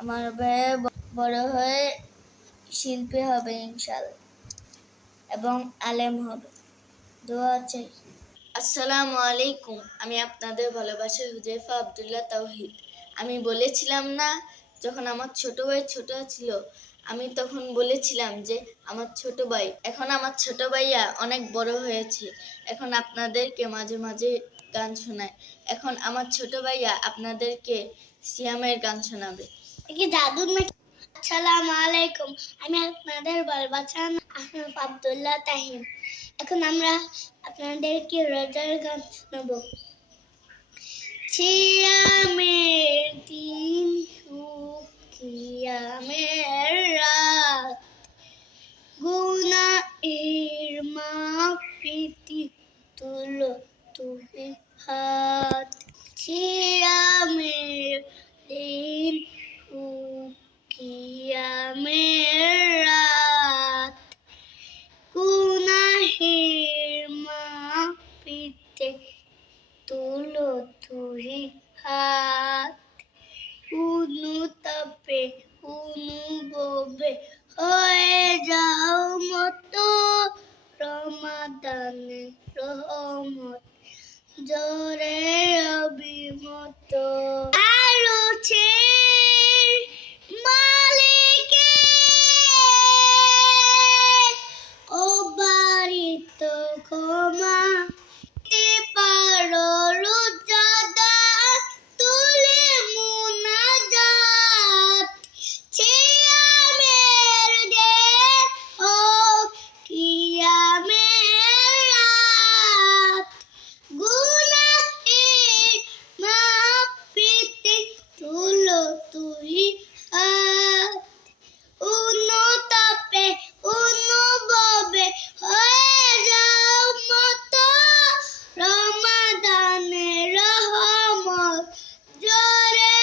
আমার ভাইয়া বড় হয়ে শিল্পী হবে ইনশাআল্লাহ এবং আলেম হবে। দোয়া চাই। আসসালামু আলাইকুম। আমি আপনাদের ভালোবাসার হুজাইফা আব্দুল্লাহ তাওহিদ। আমি বলেছিলাম না, যখন আমার ছোট ভাই ছোট ছিল আমি তখন বলেছিলাম যে আমার ছোট ভাই, এখন আমার ছোট ভাইয়া অনেক বড় হয়েছে, এখন আপনাদেরকে মাঝে মাঝে গান শোনায়। এখন আমার ছোট ভাইয়া আপনাদেরকে সিয়ামের গান শোনাবে। কি জাদুর নাকি? আসসালামু আলাইকুম। আমি আপনাদের ভালোবাসার আহনাফ আব্দুল্লাহ তাহিম। এখন আমরা আপনাদেরকে রোজার গান শোনাবো। সিয়ামের দিন কিয়ামের রাত, গুনাহের মাফিতি তুলো তুহি হাত। সিয়ামের দিন কিয়ামের রাত, গুনাহের মাফিতে তুলো তুহি হাত। অনুতাপে অনুভবে হয়ে যাও মতো, রমাদানে রহমত জোরে অভিমত। আরশের মালিকে ও বারিত ক্ষমা, পারো রোজাদা তুলে মুনাজাত। সিয়ামের দেহ কিয়ামের রাত, গুনাহের মাফিতে তুলো তুই হাত। অনুতাপে অনুভবে হয়ে যাও মতো, রমাদানে রহমত জোরে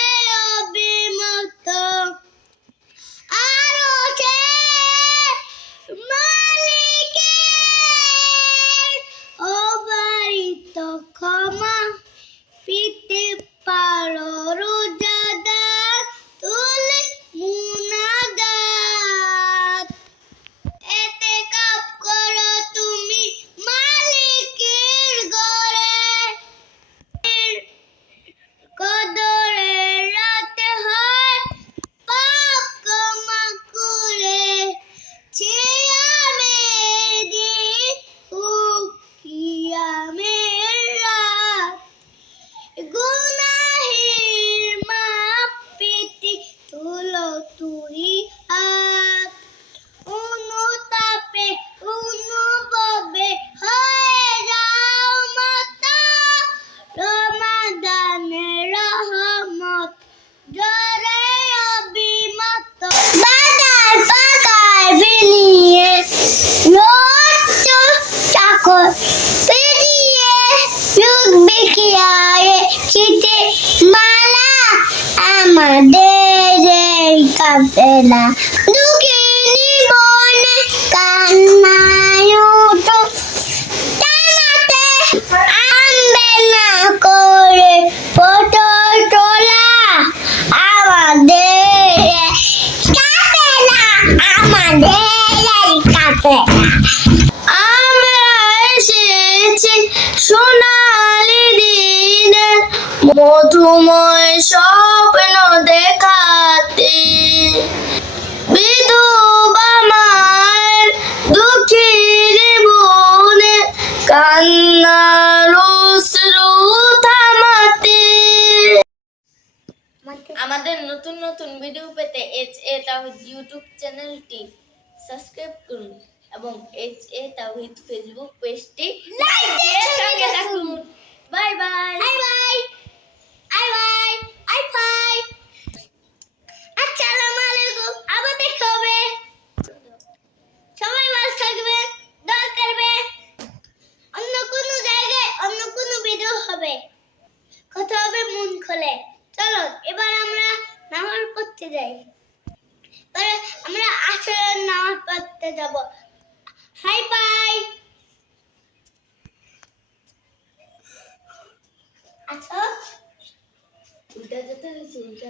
অভিমত। আরশের মালিকের অবারিত ক্ষমা, পিতে পারো রোজাদা তুলে মুনাজাত। এতেকাফ করো তুমি মালিকের ঘরে, কদরে রাতে হয় পাপ ক্ষমা করে। সিয়ামের দিন কিয়ামের রাত, গুনাহের মাফিতি তুলো তুই হাত। অনুতাপে অনুভবে হয়ে যাও মতো, রমাদানে রহমত জোরে অভিমত। বাজার পাকায় বিনিয়ে রোজ চাকর পেরিয়ে যুগ বিকিয়ায় শীতে মালা আমাদের এই কাফেলা। দুঃখিনী বনে কান্নায় উঠো টানাতে, আনবে না করে পটল তোলা আমাদের কাফেলা, আমাদের এই কাফেলা। আমরা এসেছি সোনালি দিনের মধুময় স্বপ্ন দেখাতে, বিধবা মায়ের দুঃখীর বোনে কান্নার অশ্রু থামাতে। আমাদের নতুন নতুন ভিডিও পেতে HA তাওহিদ ইউটিউব চ্যানেলটি সাবস্ক্রাইব করুন এবং HA তাওহিদ ফেসবুক পেজটি লাইক দিয়ে সঙ্গে থাকুন। Bye bye. Bye bye. Bye bye. Bye bye. আসসালামু আলাইকুম। আবার দেখা হবে। সবাই ভালো থাকবে, দোয়া করবে। অন্য কোনো জায়গায় অন্য কোনো ভিডিও হবে, কথা হবে মন খুলে। চলো এবার আমরা নামাজ পড়তে যাই। আমরা আসরের নামাজ পড়তে যাব। Bye bye. আচ্ছা উল্টা যেতে হয়েছে, উল্টা